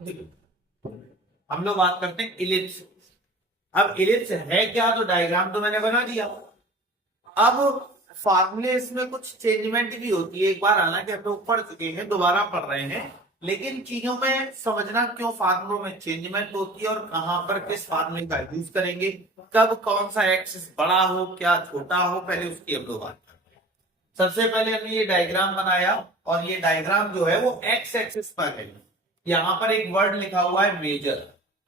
हम लोग बात करते हैं इलिप्स। अब इलिप्स है क्या, तो डायग्राम तो मैंने बना दिया। अब फार्मूले इसमें कुछ चेंजमेंट भी होती है। एक बार हालांकि हम लोग पढ़ चुके हैं, दोबारा पढ़ रहे हैं, लेकिन चीजों में समझना क्यों फार्मूलों में चेंजमेंट होती है और कहां पर किस फार्मूले का यूज करेंगे, कब कौन सा एक्सिस बड़ा हो क्या छोटा हो, पहले उसकी हम लोग बात करते हैं। सबसे पहले हमने ये डायग्राम बनाया और ये डायग्राम जो है वो एक्स एक्सिस पर है। यहाँ पर एक वर्ड लिखा हुआ है मेजर,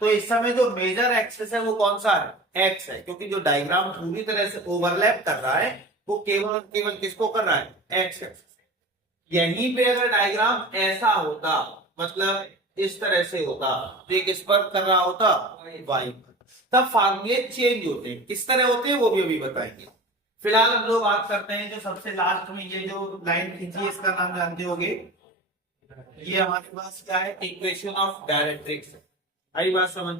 तो इस समय जो मेजर एक्सिस है वो कौन सा है, एक्स है, क्योंकि जो डायग्राम पूरी तरह से ओवरलैप कर रहा है वो केवल और केवल किसको कर रहा है, एक्स एक्सिस। यहीं पे अगर डायग्राम ऐसा होता, मतलब इस तरह से होता, तो एक इस पर कर रहा होता वाई पर, तब फार्मूले चेंज होते हैं। किस तरह होते हैं वो भी अभी बताएंगे। फिलहाल हम लोग बात करते हैं जो सबसे लास्ट में ये जो लाइन खींची है इसका नाम जानते होंगे। ये हमारे पास क्या है, इक्वेशन ऑफ डायरेक्ट्रिक्स। आई बात समझ,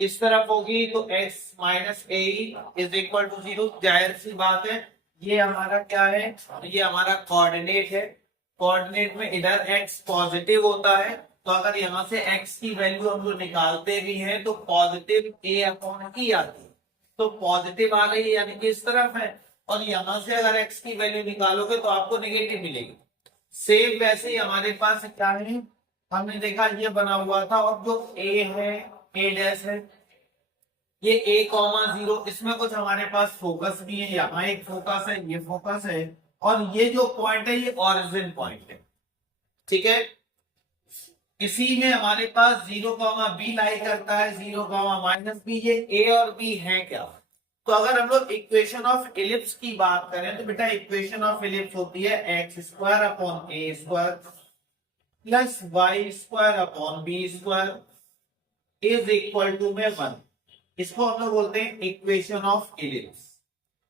इस तरफ होगी तो x minus a is equal to 0। जाहिर सी बात है, ये हमारा क्या है, ये हमारा कोऑर्डिनेट है। कोऑर्डिनेट में इधर x पॉजिटिव होता है, तो अगर यहाँ से x की वैल्यू हम लोग निकालते भी हैं तो पॉजिटिव a अपॉन ई आती है, तो पॉजिटिव आ गई यानी कि इस तरफ है। और यहां से अगर x की वैल्यू निकालोगे तो आपको नेगेटिव मिलेगी। सेम वैसे ही हमारे पास क्या है, हमने देखा ये बना हुआ था और जो a है, a डैश है, ये a कॉमा 0, इसमें कुछ हमारे पास फोकस भी है, यहाँ एक फोकस है, ये फोकस है, और ये जो पॉइंट है ये ओरिजिन पॉइंट है। ठीक है, इसी में हमारे पास 0 कॉमा बी लाई करता है, 0 कॉमा माइनस बी। ये a और b है क्या, तो अगर हम लोग इक्वेशन ऑफ इलिप्स की बात करें तो बेटा इक्वेशन ऑफ इलिप्स होती है x square upon a square plus y square upon b square is equal to में 1। इसको हम लोग बोलते हैं इक्वेशन ऑफ इलिप्स।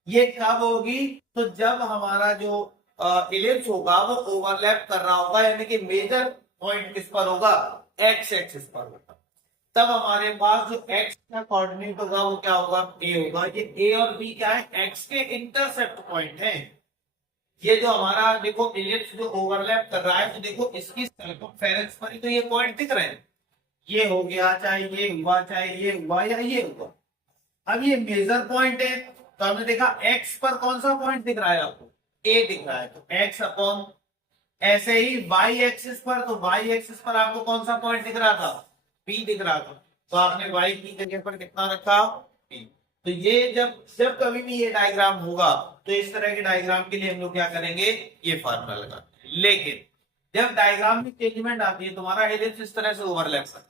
ये कब होगी, तो जब हमारा जो इलिप्स होगा वो ओवरलैप कर रहा होगा, यानी कि मेजर पॉइंट किस पर होगा, एक्स एक्सिस पर होगा। तब हमारे पास जो x का कोऑर्डिनेट होगा वो क्या होगा, a होगा। ये a और b क्या है, x के इंटरसेप्ट पॉइंट है। ये जो हमारा देखो इलिप्स जो ओवरलैप कर रहा है, तो देखो इसकी सर्कमफेरेंस पर ही तो ये पॉइंट दिख रहे हैं। ये हो गया, चाहे ये हुआ, चाहे ये हुआ या ये हुआ। अब ये मेजर पॉइंट है, तो हमने देखा x पर कौन सा पॉइंट दिख रहा है आपको, a दिख रहा है, तो x अपॉन, ऐसे ही y एक्सिस पर, तो y एक्सिस पर आपको कौन सा पॉइंट दिख रहा था, p दिख रहा था, तो आपने y की जगह पर कितना रखा, p। तो ये जब जब कभी भी ये डायग्राम होगा तो इस तरह के डायग्राम के लिए हम लोग क्या करेंगे, ये फार्मूला लगाते हैं। लेकिन जब डायग्राम में चेंजमेंट आती है, तुम्हारा इलिप्स इस तरह से ओवरलैप करता है,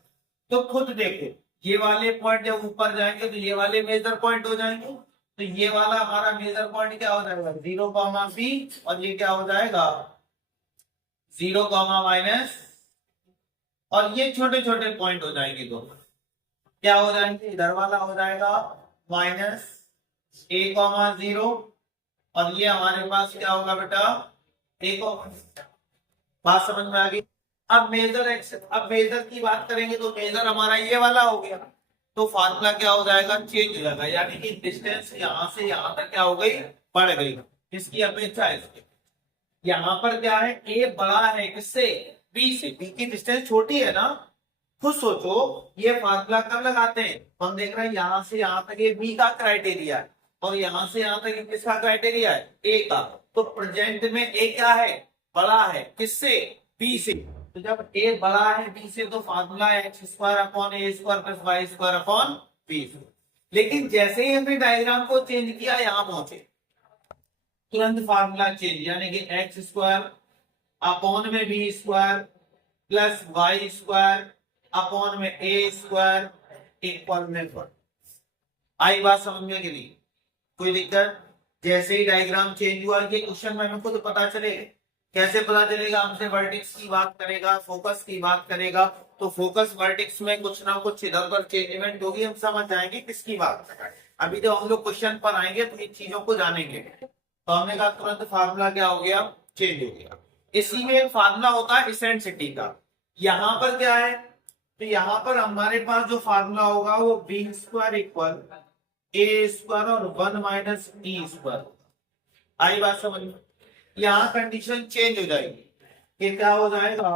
तो खुद देखो ये वाले पॉइंट जब ऊपर जाएंगे तो ये वाले मेजर पॉइंट हो जाएंगे। तो ये वाला हमारा मेजर पॉइंट क्या हो जाएगा, 0 कॉमा बी, और ये क्या हो जाएगा 0 कॉमा माइनस, और ये छोटे छोटे पॉइंट हो जाएंगे दोनों, क्या हो जाएंगे, इधर वाला हो जाएगा माइनस a कॉमा 0, और ये हमारे पास क्या होगा बेटा, a कॉमा, बात समझ में आ गई। अब मेजर एक्स, अब मेजर की बात करेंगे तो मेजर हमारा ये वाला हो गया, तो फार्मूला क्या हो जाएगा, चेंज हो जाएगा, यानी कि डिस्टेंस यहां से यहां तक क्या हो गई, बढ़ गई। इसकी अपेक्षा इसके, यहाँ पर क्या है, a बड़ा है किससे, b से, b की डिस्टेंस छोटी है ना। खुद सोचो ये फार्मूला कब लगाते हैं, हम देख रहे हैं यहाँ से यहाँ तक ये b का क्राइटेरिया है, और यहाँ से यहाँ तक किसका क्राइटेरिया है, a का। तो प्रेजेंट में a क्या है, बड़ा है किससे, b से। तो जब a बड़ा है b से तो फार्मूला है x square upon a square plus y square upon b. लेकिन जैसे ही हमने डायग्राम को चेंज किया यहाँ पहुंचे, तुरंत फार्मूला चेंज, यानी कि एक्स स्क्वायर अपॉन में b square plus y square upon में ए स्क्वायर इक्वल में 1। आई बात समझ में कि नहीं, कोई दिक्कत। जैसे ही डायग्राम चेंज हुआ, ये क्वेश्चन में हमको तो पता चलेगा, कैसे पता चलेगा, हमसे वर्टेक्स की बात करेगा, फोकस की बात करेगा, तो फोकस वर्टेक्स में कुछ ना कुछ इधर उधर चेंजमेंट होगी, हम समझ जाएंगे किसकी बात कर रहा है। अभी जब हम लोग क्वेश्चन पर आएंगे तो इन चीजों को जानेंगे। तो हमने कहा तुरंत फार्मूला क्या हो गया, चेंज हो गया। इसी में एक फार्मूला होता है इसेंट्रिसिटी का। यहाँ पर क्या है, तो यहाँ पर हमारे पास जो फार्मूला होगा वो बी स्क्वायर इक्वल ए स्क्वायर और 1 माइनस ई स्क्वायर। आई बात समझ में, यहाँ कंडीशन चेंज हो जाएगी, ये क्या हो जाएगा,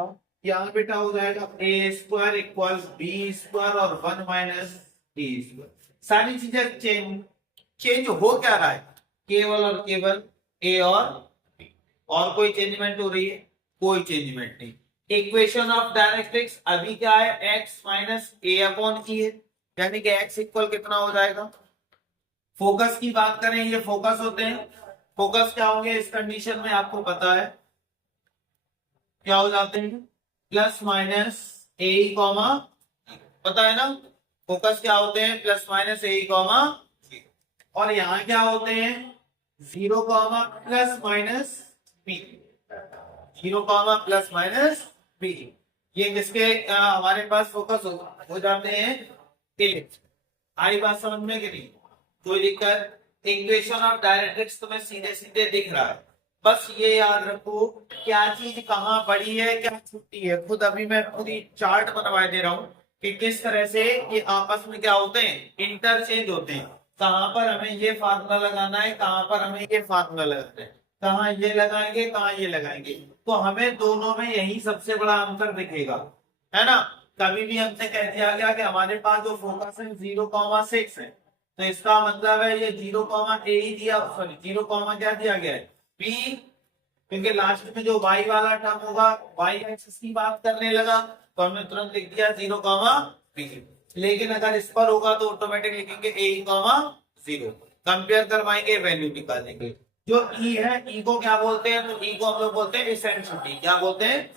यहाँ बेटा हो जाएगा ए स्क्वायर इक्वल बी स्क्वायर और 1 माइनस डी स्क्वायर। सारी चीजें चेंज हो क्या रहा है, केवल और केवल ए और बी। और कोई चेंजमेंट हो रही है? कोई चेंजमेंट नहीं। इक्वेशन ऑफ डायरेक्ट्रिक्स अभी क्या है, x माइनस ए अपॉन ई है, यानी कि x इक्वल कितना हो जाएगा। फोकस की बात करें, ये फोकस होते हैं। फोकस क्या होंगे इस कंडीशन में आपको पता है क्या हो जाते हैं, प्लस माइनस ए कॉमा, पता है ना फोकस क्या होते हैं, प्लस माइनस ए कॉमा। और यहाँ क्या होते हैं, 0 comma plus minus b, 0 comma plus minus b. ये किसके हमारे पास फोकस हो जाते हैं, इलिप्स। आई बात समझ में कि नहीं, कोई दिक्कत? इक्वेशन ऑफ डायरेक्ट्रिक्स तुम्हें सीधे सीधे दिख रहा है, बस ये याद रखो क्या चीज कहाँ बड़ी है क्या छोटी है। खुद अभी मैं पूरी चार्ट बनवा दे रहा हूँ कि किस तरह से ये आपस में क्या होते हैं, इंटरचेंज होते हैं। कहाँ पर हमें ये फार्मूला लगाना है, कहाँ पर हमें ये फार्मूला लगाना है, कहाँ ये लगाएंगे कहाँ ये लगाएंगे, तो हमें दोनों में यही सबसे बड़ा अंतर दिखेगा, है ना। कभी भी हमसे कह दिया गया कि हमारे पास जो फोकस है 0,6 है, तो इसका मतलब है ये 0, ए ही दिया, सॉरी 0, क्या दिया गया है, बी, क्योंकि लास्ट में जो y वाला टर्म होगा y एक्सिस की बात करने लगा तो हमने तुरंत लिख दिया 0, बी। लेकिन अगर इस पर होगा तो ऑटोमेटिक लिखेंगे ए, 0। कंपेयर करवाएंगे, वैल्यू निकालेंगे। जो ई है, ई को क्या बोलते हैं, तो ई को हम लोग बोलते हैं इसेंट्रिसिटी। क्या बोलते हैं,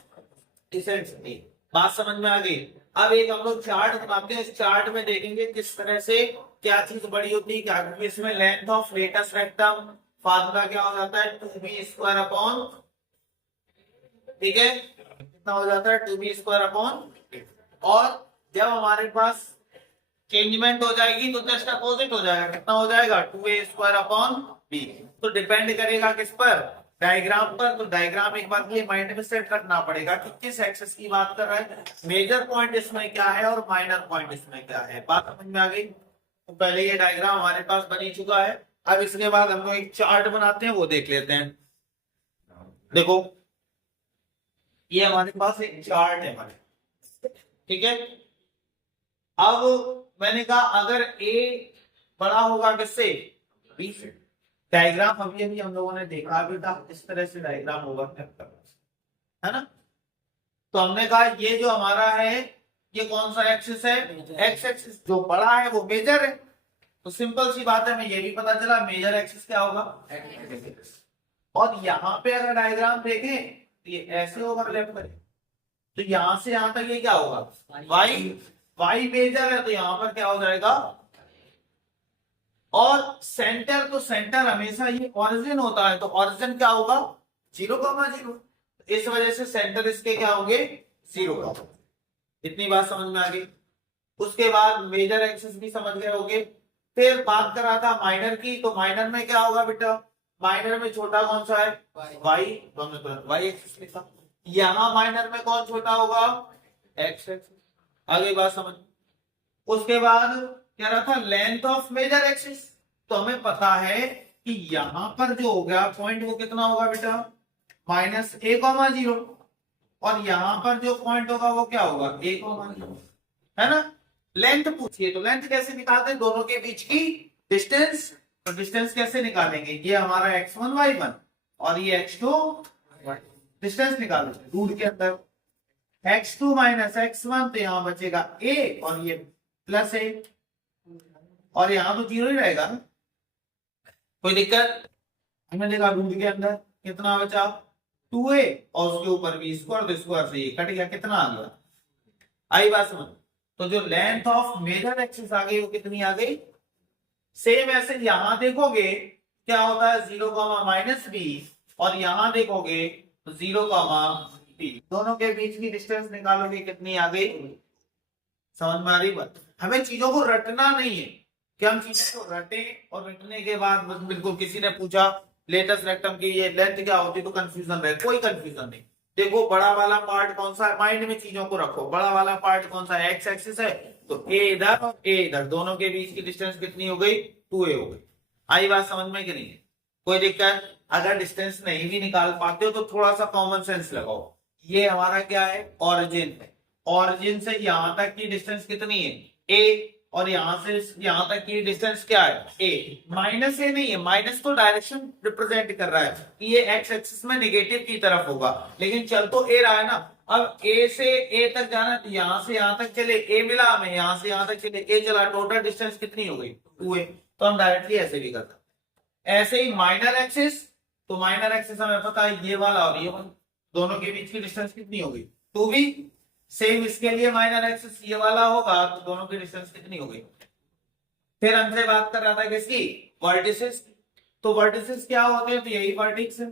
इसेंट्रिसिटी। बात समझ में आ गई। अब एक हम लोग चार्ट बनाते हैं, इस चार्ट में देखेंगे किस तरह से क्या चीज बड़ी होती है क्या। इसमें length of latus rectum formula क्या हो जाता है, 2b स्क्वायर अपॉन, ठीक है, कितना हो जाता है 2b स्क्वायर अपॉन। और जब हमारे पास चेंजमेंट हो जाएगी तो जस्ट अपोजिट हो जाएगा, कितना हो जाएगा 2a स्क्वायर अपॉन b। तो डिपेंड करेगा किस पर, डायग्राम पर। तो डायग्राम एक बार ये माइंड में सेट रखना पड़ेगा कि किस एक्सिस की बात कर रहा है, मेजर पॉइंट इसमें क्या है और माइनर पॉइंट इसमें क्या है। बात समझ में आ गई। तो पहले ये डायग्राम हमारे पास बनी चुका है, अब इसके बाद हम लोग एक चार्ट बनाते हैं, वो देख लेते हैं। देखो ये हमारे पास एक चार्ट है हमारे, ठीक है। अब मैंने कहा अगर ए बड़ा होगा किससे, बी से। डायग्राम अभी अभी हम लोगों ने देखा भी था, इस तरह से डायग्राम होगा, है ना। तो हमने कहा ये जो हमारा है ये कौन सा एक्सिस है, एक्स एक्सिस। जो बड़ा है वो मेजर है, तो सिंपल सी बात है, हमें ये भी पता चला मेजर एक्सिस क्या होगा। और यहाँ पे अगर डायग्राम देखें तो ये ऐसे ओवरलैप करे, तो यहां से यहां तक ये क्या होगा, वाई मेजर है, तो यहां पर क्या हो जाएगा। और सेंटर, तो सेंटर हमेशा ये ऑरिजिन होता है, तो ऑरिजिन क्या होगा 0,0। इस वजह से सेंटर इसके क्या होंगे 0। इतनी बात समझ में आ गई। उसके बाद मेजर एक्सिस भी समझ गए होंगे। फिर बात कर रहा था माइनर की, तो माइनर में क्या होगा बेटा, माइनर में छोटा कौन सा है, वाई, दोनों तरफ वाई एक्सिस लिखा। यहाँ माइनर में कौन छोटा होगा, एक्स एक्सिस। आगे बात समझ। उसके बाद क्या रहा था, लेंथ ऑफ मेजर एक्सिस। तो हमें पता है कि यहां पर जो हो गया पॉइंट वो कितना होगा बेटा, -a,0। और यहां पर जो पॉइंट होगा वो क्या होगा, a,0, है ना। लेंथ पूछिए तो लेंथ कैसे निकालते हैं, दोनों के बीच की डिस्टेंस। तो डिस्टेंस कैसे निकालेंगे, ये हमारा x1 y1 और ये x2 डिस्टेंस निकालो रूट के अंदर, x2 माइनस x1, तो यहां बचेगा a और ये प्लस a, और यहां तो 0 ही रहेगा ना, कोई दिक्कत। हमने देखा रूट के अंदर कितना बचा 2a और उसके ऊपर भी स्क्वायर, तो स्क्वायर से ये कट गया, कितना आ गया। आई बात समझ। तो जो लेंथ ऑफ मेजर एक्सिस आ गई वो कितनी आ गई। सेम ऐसे यहां देखोगे क्या होता है 0,-b, और यहां देखोगे 0,b, दोनों के बीच की डिस्टेंस निकालोगे कितनी आ गई। समझ में आ रही बात। हमें चीजों को रटना नहीं है कि हम चीजों को रटे और रटने के बाद बिल्कुल किसी ने पूछा लेटेस्ट रेक्टम की ये लेंथ क्या होती है तो कंफ्यूजन रहे, कोई कंफ्यूजन नहीं। देखो बड़ा वाला पार्ट कौन सा है, माइंड में चीजों को रखो। बड़ा वाला पार्ट कौन सा है, एक्स एक्सिस है, तो ए इधर और ए इधर, दोनों के बीच की डिस्टेंस कितनी हो गई 2a हो गई। आई बात समझ में कि नहीं, कोई दिक्कत। अगर डिस्टेंस नहीं भी निकाल पाते हो तो थोड़ा सा कॉमन सेंस लगाओ, ये हमारा क्या है, ओरिजिन है। ओरिजिन से यहां तक की डिस्टेंस कितनी है, ए, और यहां से यहां तक की डिस्टेंस क्या है, ए। माइनस ए नहीं है, माइनस तो डायरेक्शन रिप्रेजेंट कर रहा है कि ये एक्स एक्सिस में नेगेटिव की तरफ होगा, लेकिन चल तो ए रहा है ना। अब ए से ए तक जाना, तो यहां से यहां तक चले, ए मिला हमें, यहां से यहां तक चले, ए चला, टोटल डिस्टेंस कितनी हो गई, 2a। तो हम डायरेक्टली ऐसे भी करते हैं। ऐसे ही माइनर एक्सिस, तो माइनर एक्सिस हमें पता है ये वाला और ये वाला, दोनों के बीच की डिस्टेंस कितनी होगी, 2b। सेम इसके लिए माइनर एक्सिस ये वाला होगा, तो दोनों की डिस्टेंस कितनी होगी। फिर हमसे बात कर रहा था किसकी, वर्टिसेस। तो वर्टिसेस क्या होते हैं, तो यही वर्टिक्स है,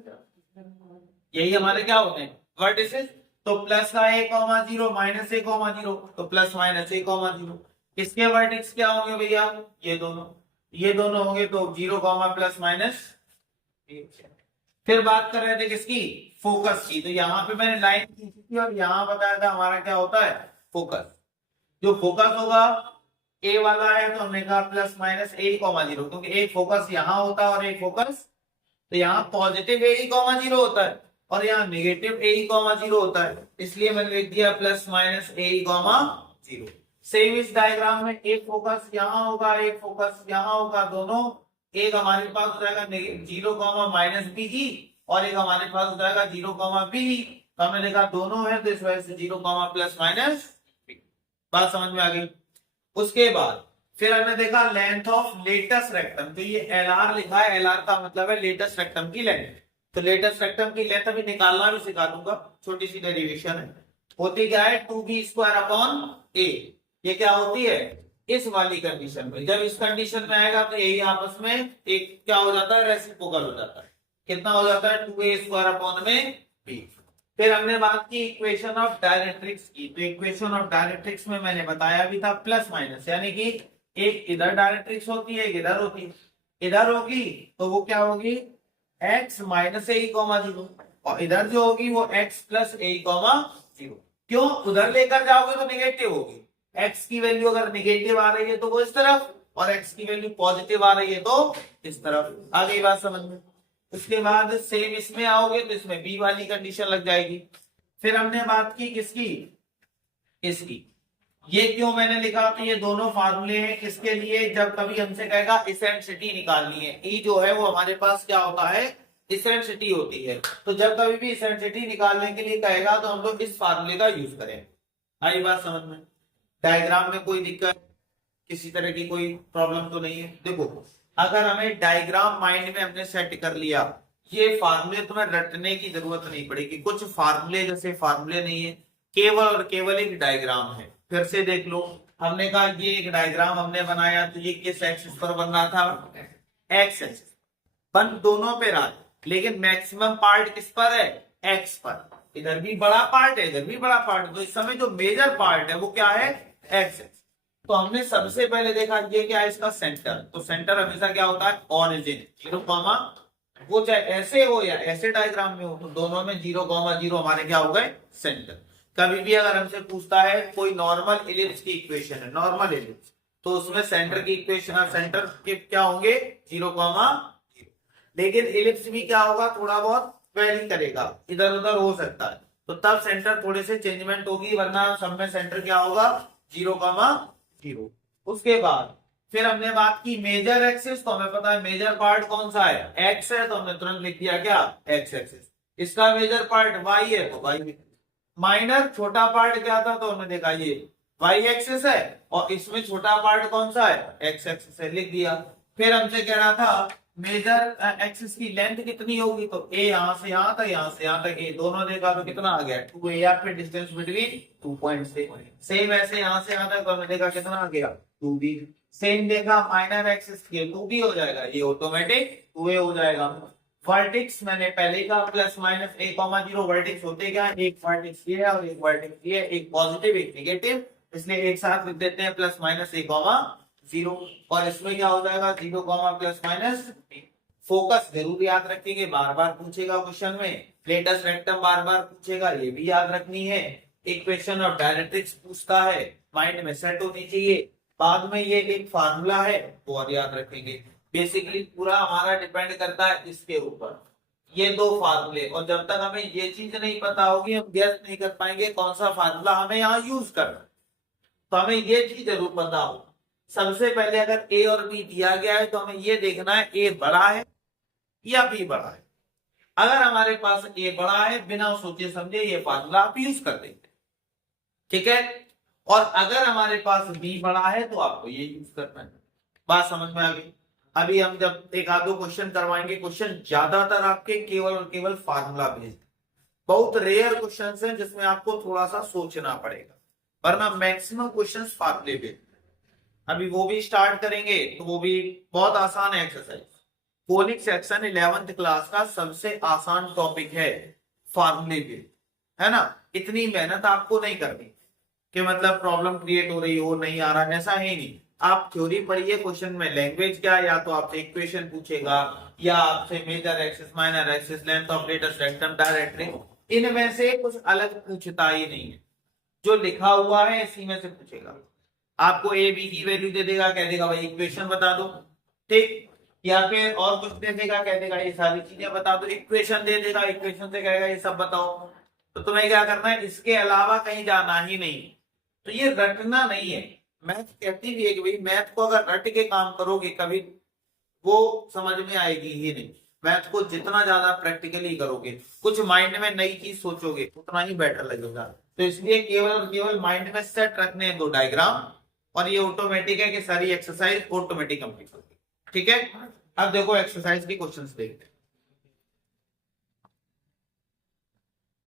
यही हमारे क्या होते हैं, वर्टिसेस। तो प्लस का ए कॉमा जीरो, माइनस ए कॉमा जीरो, तो प्लस माइनस ए कॉमा जीरो। इसके वर्टिक्स क्या होंगे भैया, ये दोनों होंगे, तो जीरो कॉमा प्लस माइनस। फिर बात कर रहे थे किसकी, फोकस की। तो यहाँ पे मैंने लाइन खींची थी और यहाँ बताया था हमारा क्या होता है, फोकस। जो फोकस होगा ए वाला है, तो हमने कहा प्लस माइनस ए कॉमा जीरो, क्योंकि एक फोकस यहाँ होता है और एक फोकस, तो यहाँ पॉजिटिव ए कॉमा जीरो होता है और यहाँ नेगेटिव ए कॉमा जीरो होता है, इसलिए मैंने लिख दिया प्लस माइनस ए कॉमा जीरो। सेम इस डायग्राम में एक फोकस यहाँ होगा, एक फोकस यहाँ होगा, दोनों, एक हमारे पास हो जाएगा जीरो कॉमा माइनस बी, और एक हमारे पास हो जाएगा जीरो कॉमा बी। तो हमने लिखा दोनों है, तो इस वजह से जीरो कॉमा प्लस माइनस। बात समझ में आ गई। उसके बाद फिर हमने देखा लेंथ ऑफ लेटस रेक्टम। तो ये एलआर लिखा है, एलआर का मतलब है लेटस रेक्टम की लेंथ। तो लेटस रेक्टम की लेंथ अभी निकालना भी सिखा दूंगा, छोटी सी डेरिवेशन है। होती क्या है, 2b स्क्वायर अपॉन a। ये क्या होती है, इस वाली कंडीशन में, जब इस कंडीशन में आएगा तो यही आपस में एक क्या हो जाता है, रेसिप्रोकल हो जाता है। कितना हो जाता है, 2a स्क्वायर अपॉन में b। फिर हमने बात की इक्वेशन ऑफ डायरेक्ट्रिक्स की। तो इक्वेशन ऑफ डायरेक्ट्रिक्स में मैंने बताया भी था प्लस माइनस, यानी कि एक इधर डायरेक्ट्रिक्स होती है, एक इधर होती है। इधर होगी तो वो क्या होगी, x माइनस ए कॉमा जीरो, और इधर जो होगी वो x प्लस ए कॉमा जीरो। क्यों, उधर लेकर जाओगे तो निगेटिव होगी, x की वैल्यू अगर निगेटिव आ रही है तो वो इस तरफ, और x की वैल्यू पॉजिटिव आ रही है तो इस तरफ। आ गई बात समझ में। उसके बाद सेम इसमें आओगे तो इसमें b वाली कंडीशन लग जाएगी। फिर हमने बात की किसकी, इसकी। ये क्यों मैंने लिखा, तो ये दोनों फार्मूले हैं किसके लिए, जब कभी हमसे कहेगा इसेंट्रिसिटी निकालनी है। ई जो है वो हमारे पास क्या होता है, इसेंट्रिसिटी होती है। तो जब कभी भी इसेंट्रिसिटी निकालने के लिए कहेगा तो हम लोग इस फार्मूले का यूज करें। आई बात समझ में। डायग्राम में कोई दिक्कत, किसी तरह की कोई प्रॉब्लम तो नहीं है। देखो, अगर हमें डायग्राम माइंड में हमने सेट कर लिया, ये फार्मूले तुम्हें रटने की जरूरत नहीं पड़ेगी। कुछ फार्मूले जैसे फार्मूले नहीं है, केवल और केवल एक डायग्राम है। फिर से देख लो, हमने कहा ये एक डायग्राम हमने बनाया, तो ये किस एक्सिस पर बन रहा था, एक्स एक्सिस। बन दोनों पे रहा, लेकिन मैक्सिमम पार्ट किस पर है, एक्स पर। इधर भी बड़ा पार्ट है, इधर भी बड़ा पार्ट है, तो इस समय जो मेजर पार्ट है वो क्या है, एक्स एक्सिस। तो हमने सबसे पहले देखा ये क्या है, इसका सेंटर। तो सेंटर हमेशा क्या होता है, ओरिजिन, जीरो कॉमा, वो चाहे ऐसे हो या ऐसे डायग्राम में हो, तो दोनों में जीरो कॉमा जीरो हमारे क्या हो गए, सेंटर। कभी भी अगर हमसे पूछता है कोई नॉर्मल इलिप्स की इक्वेशन है, नॉर्मल इलिप्स, तो उसमें सेंटर की इक्वेशन, सेंटर के क्या होंगे, जीरो कॉमा जीरो। लेकिन इलिप्स भी क्या होगा, थोड़ा बहुत वेरी करेगा, इधर उधर हो सकता है, तो तब सेंटर थोड़े से चेंजमेंट होगी, वरना सब में सेंटर क्या होगा, जीरो कॉमा जीरो। उसके बाद फिर हमने बात की मेजर एक्सिस। तो हमें पता है मेजर पार्ट कौन सा है, एक्स है, तो हमने तुरंत लिख दिया क्या, एक्स एक्सिस। इसका मेजर पार्ट वाई है, तो वाई। माइनर छोटा पार्ट क्या था, तो हमने देखा ये वाई एक्सिस है, और इसमें छोटा पार्ट कौन सा है, एक्स एक्सिस है, लिख दिया। फिर हमसे कह रहा था मेजर एक्सिस की लेंथ कितनी होगी, तो ए यहां से यहां तक, यहां से यहां तक, ए दोनों देखा तो कितना आ गया, 2a, या फिर डिस्टेंस बिटवीन 2 पॉइंट से। सेम ऐसे यहां से यहां तक, तो हमने देखा कितना आ गया, 2b। सेम देखा माइनर एक्सिस के 2b हो जाएगा, ये ऑटोमेटिक 2a हो जाएगा। वर्टिक्स मैंने पहले का प्लस माइनस ए कॉमा जीरो। वर्टिक्स होते क्या, एक वर्टिक्स ये है और एक वर्टिक्स ये है, एक पॉजिटिव एक नेगेटिव, इसलिए एक साथ लिख देते हैं प्लस माइनस ए कॉमा जीरो। और इसमें क्या हो जाएगा, zero comma plus minus. Focus जरूर याद रखेंगे, बार बार पूछेगा क्वेश्चन में। लेटस रेक्टम बार बार पूछेगा, ये भी याद रखनी है। इक्वेशन ऑफ डायरेक्ट्रिक्स पूछता है, माइंड में सेट होनी चाहिए। बाद में ये एक फार्मूला है वो और याद रखेंगे। बेसिकली पूरा हमारा डिपेंड करता है इसके ऊपर, ये दो फार्मूले, और जब तक हमें ये चीज नहीं पता होगी हम गैस नहीं कर पाएंगे कौन सा फार्मूला हमें यहाँ यूज करना। तो हमें ये चीज जरूर पता हो। सबसे पहले अगर ए और बी दिया गया है तो हमें ये देखना है ए बड़ा है या बी बड़ा है। अगर हमारे पास ए बड़ा है, बिना सोचे समझे ये फार्मूला आप यूज कर देंगे, ठीक है। और अगर हमारे पास बी बड़ा है तो आपको ये यूज करना है। बात समझ में आ गई। अभी हम जब एक आध दो क्वेश्चन करवाएंगे, क्वेश्चन ज्यादातर आपके केवल और केवल फार्मूला बेस्ड, बहुत रेयर क्वेश्चंस हैं जिसमें आपको थोड़ा सा सोचना पड़ेगा, वरना मैक्सिमम क्वेश्चंस फार्मूले बेस्ड। अभी वो भी स्टार्ट करेंगे तो वो भी बहुत आसान है exercise. Conic section 11th class का सबसे आसान टॉपिक है फार्मूले बेस्ड, है ना। इतनी मेहनत आपको नहीं करनी कि मतलब प्रॉब्लम क्रिएट हो रही हो, नहीं आ रहा, ऐसा है नहीं। आप थ्योरी पढ़िए, क्वेश्चन में लैंग्वेज क्या, या तो आपसे इक्वेशन पूछेगा या आपसे major axis, minor axis, length of latus rectum, directrix, इनमें से कुछ अलग पूछता ही नहीं है। जो लिखा हुआ है इसी में से पूछेगा। आपको ए बी की वैल्यू दे देगा, कह देगा भाई इक्वेशन बता दो, ठीक। या फिर और कुछ दे देगा, कह देगा ये सारी चीजें बता दो, इक्वेशन दे देगा, इक्वेशन से कहेगा ये सब बताओ। तो तुम्हें क्या करना है, इसके अलावा कहीं जाना ही नहीं। तो ये रटना नहीं है। मैथ कहती भी है कि भाई मैथ को अगर रट के काम करोगे कभी वो समझ में आएगी ही नहीं। मैथ को जितना ज्यादा प्रैक्टिकली करोगे, कुछ माइंड में नई चीज सोचोगे, उतना ही बेटर लगेगा। तो इसलिए केवल और केवल माइंड में सेट रखने हैं दो डायग्राम, और ये ऑटोमेटिक है कि सारी एक्सरसाइज ऑटोमेटिक कंप्लीट होगी, ठीक है। अब देखो एक्सरसाइज के क्वेश्चंस देखते हैं।